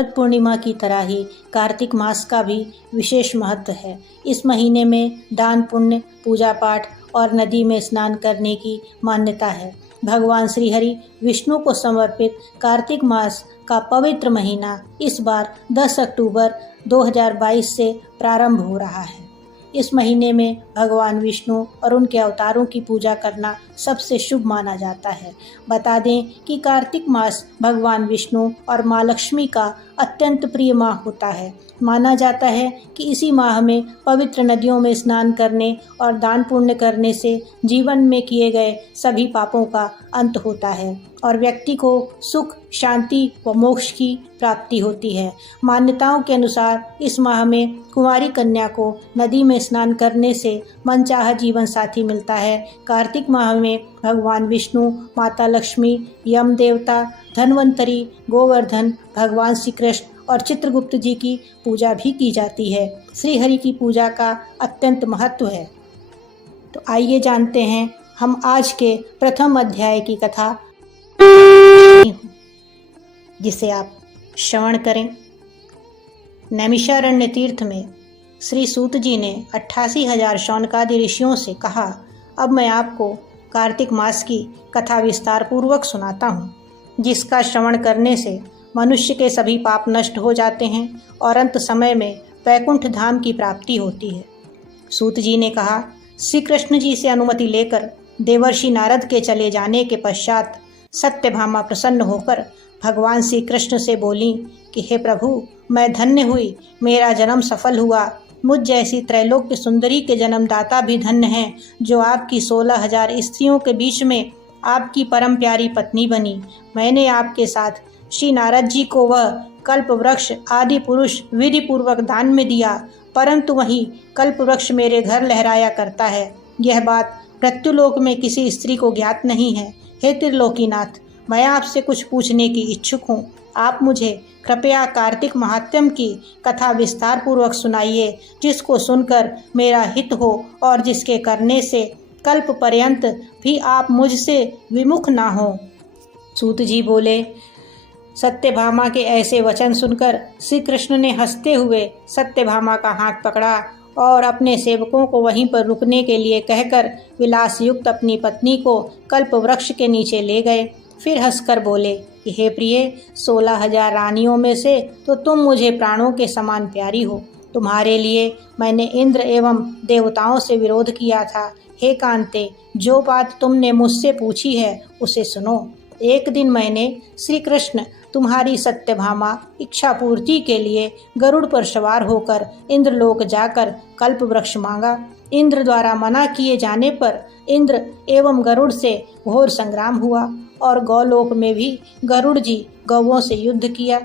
शरद पूर्णिमा की तरह ही कार्तिक मास का भी विशेष महत्व है। इस महीने में दान पुण्य, पूजा पाठ और नदी में स्नान करने की मान्यता है। भगवान श्रीहरि विष्णु को समर्पित कार्तिक मास का पवित्र महीना इस बार 10 अक्टूबर 2022 से प्रारंभ हो रहा है। इस महीने में भगवान विष्णु और उनके अवतारों की पूजा करना सबसे शुभ माना जाता है। बता दें कि कार्तिक मास भगवान विष्णु और माँ लक्ष्मी का अत्यंत प्रिय माह होता है। माना जाता है कि इसी माह में पवित्र नदियों में स्नान करने और दान पुण्य करने से जीवन में किए गए सभी पापों का अंत होता है और व्यक्ति को सुख, शांति व मोक्ष की प्राप्ति होती है। मान्यताओं के अनुसार इस माह में कुंवारी कन्या को नदी में स्नान करने से मनचाहा जीवन साथी मिलता है। कार्तिक माह में भगवान विष्णु, माता लक्ष्मी, यम देवता, धन्वंतरी, गोवर्धन, भगवान श्री कृष्ण और चित्रगुप्त जी की पूजा भी की जाती है। श्रीहरि की पूजा का अत्यंत महत्व है। तो आइए जानते हैं हम आज के प्रथम अध्याय की कथा, जिसे आप श्रवण करें। नैमिषारण्य तीर्थ में श्री सूत जी ने 88,000 शौनकादि ऋषियों से कहा, अब मैं आपको कार्तिक मास की कथा विस्तार पूर्वक सुनाता हूँ, जिसका श्रवण करने से मनुष्य के सभी पाप नष्ट हो जाते हैं और अंत समय में वैकुंठ धाम की प्राप्ति होती है। सूत जी ने कहा, श्री कृष्ण जी से अनुमति लेकर देवर्षि नारद के चले जाने के पश्चात सत्यभामा प्रसन्न होकर भगवान श्री कृष्ण से बोली कि हे प्रभु, मैं धन्य हुई, मेरा जन्म सफल हुआ। मुझ जैसी त्रैलोक्य सुंदरी के जन्मदाता भी धन्य हैं, जो आपकी 16,000 स्त्रियों के बीच में आपकी परम प्यारी पत्नी बनी। मैंने आपके साथ श्री नारद जी को वह कल्प वृक्ष आदि पुरुष विधि पूर्वक दान में दिया, परंतु वही कल्प वृक्ष मेरे घर लहराया करता है। यह बात मृत्युलोक में किसी स्त्री को ज्ञात नहीं है। हे त्रिलोकीनाथ, मैं आपसे कुछ पूछने की इच्छुक हूँ। आप मुझे कृपया कार्तिक महात्म्य की कथा विस्तार पूर्वक सुनाइए, जिसको सुनकर मेरा हित हो और जिसके करने से कल्प पर्यंत भी आप मुझसे विमुख ना हो। सूत जी बोले, सत्यभामा के ऐसे वचन सुनकर श्री कृष्ण ने हंसते हुए सत्यभामा का हाथ पकड़ा और अपने सेवकों को वहीं पर रुकने के लिए कहकर विलास युक्त अपनी पत्नी को कल्प वृक्ष के नीचे ले गए। फिर हंसकर बोले कि हे प्रिय, 16,000 रानियों में से तो तुम मुझे प्राणों के समान प्यारी हो। तुम्हारे लिए मैंने इंद्र एवं देवताओं से विरोध किया था। हे कांते, जो बात तुमने मुझसे पूछी है उसे सुनो। एक दिन मैंने श्री कृष्ण तुम्हारी सत्यभामा इच्छा पूर्ति के लिए गरुड़ पर सवार होकर इंद्रलोक जाकर कल्प वृक्ष मांगा। इंद्र द्वारा मना किए जाने पर इंद्र एवं गरुड़ से घोर संग्राम हुआ और गौलोक में भी गरुड़ जी गौओं से युद्ध किया।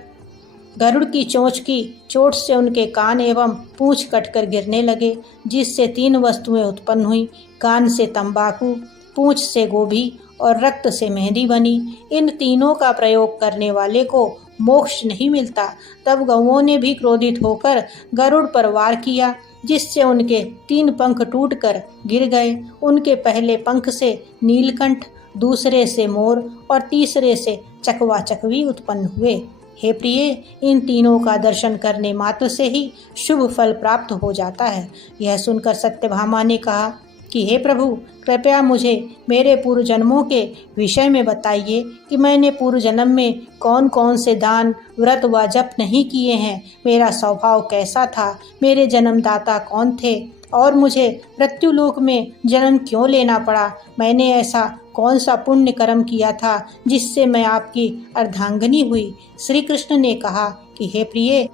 गरुड़ की चोंच की चोट से उनके कान एवं पूंछ कटकर गिरने लगे, जिससे 3 वस्तुएं उत्पन्न हुई। कान से तंबाकू, पूंछ से गोभी और रक्त से मेहंदी बनी। इन तीनों का प्रयोग करने वाले को मोक्ष नहीं मिलता। तब गौओं ने भी क्रोधित होकर गरुड़ पर वार किया, जिससे उनके 3 पंख टूटकर गिर गए। उनके पहले पंख से नीलकंठ, दूसरे से मोर और तीसरे से चकवा चकवी उत्पन्न हुए। हे प्रिय, इन तीनों का दर्शन करने मात्र से ही शुभ फल प्राप्त हो जाता है। यह सुनकर सत्यभामा ने कहा कि हे प्रभु, कृपया मुझे मेरे पूर्व जन्मों के विषय में बताइए कि मैंने पूर्व जन्म में कौन कौन से दान, व्रत व जप नहीं किए हैं। मेरा स्वभाव कैसा था, मेरे जन्मदाता कौन थे और मुझे मृत्युलोक में जन्म क्यों लेना पड़ा। मैंने ऐसा कौन सा पुण्य कर्म किया था जिससे मैं आपकी अर्धांगिनी हुई। श्री कृष्ण ने कहा कि हे प्रिय,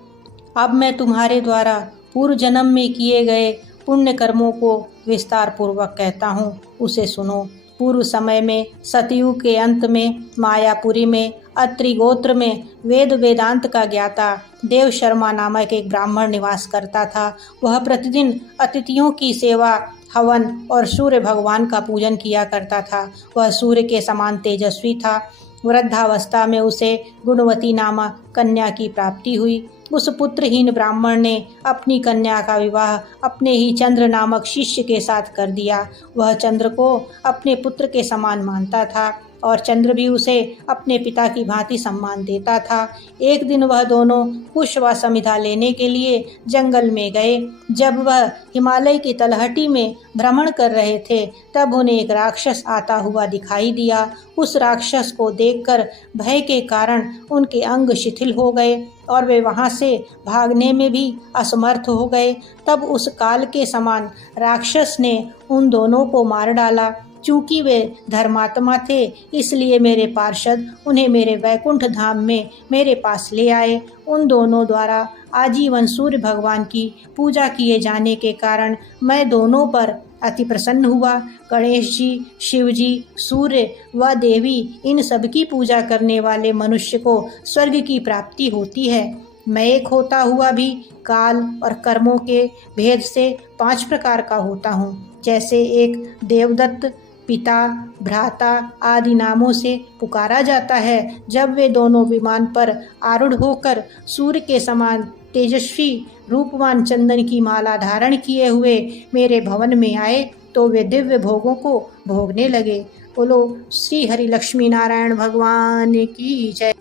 अब मैं तुम्हारे द्वारा पूर्व जन्म में किए गए पुण्य कर्मों को विस्तार पूर्वक कहता हूँ, उसे सुनो। पूर्व समय में सतयुग के अंत में मायापुरी में अत्रि गोत्र में वेद वेदांत का ज्ञाता देव शर्मा नामक एक ब्राह्मण निवास करता था। वह प्रतिदिन अतिथियों की सेवा, हवन और सूर्य भगवान का पूजन किया करता था। वह सूर्य के समान तेजस्वी था। वृद्धावस्था में उसे गुणवती नामक कन्या की प्राप्ति हुई। उस पुत्रहीन ब्राह्मण ने अपनी कन्या का विवाह अपने ही चंद्र नामक शिष्य के साथ कर दिया। वह चंद्र को अपने पुत्र के समान मानता था। और चंद्र भी उसे अपने पिता की भांति सम्मान देता था। एक दिन वह दोनों कुश व समिधा लेने के लिए जंगल में गए। जब वह हिमालय की तलहटी में भ्रमण कर रहे थे, तब उन्हें एक राक्षस आता हुआ दिखाई दिया। उस राक्षस को देखकर भय के कारण उनके अंग शिथिल हो गए और वे वहां से भागने में भी असमर्थ हो गए। तब उस काल के समान राक्षस ने उन दोनों को मार डाला। चूंकि वे धर्मात्मा थे, इसलिए मेरे पार्षद उन्हें मेरे वैकुंठ धाम में मेरे पास ले आए। उन दोनों द्वारा आजीवन सूर्य भगवान की पूजा किए जाने के कारण मैं दोनों पर अति प्रसन्न हुआ। गणेश जी, शिव जी, सूर्य व देवी, इन सब की पूजा करने वाले मनुष्य को स्वर्ग की प्राप्ति होती है। मैं एक होता हुआ भी काल और कर्मों के भेद से 5 प्रकार का होता हूँ। जैसे एक देवदत्त, पिता, भ्राता आदि नामों से पुकारा जाता है। जब वे दोनों विमान पर आरूढ़ होकर सूर्य के समान तेजस्वी रूपवान चंदन की माला धारण किए हुए मेरे भवन में आए, तो वे दिव्य भोगों को भोगने लगे। बोलो श्री हरि लक्ष्मी नारायण भगवान की जय।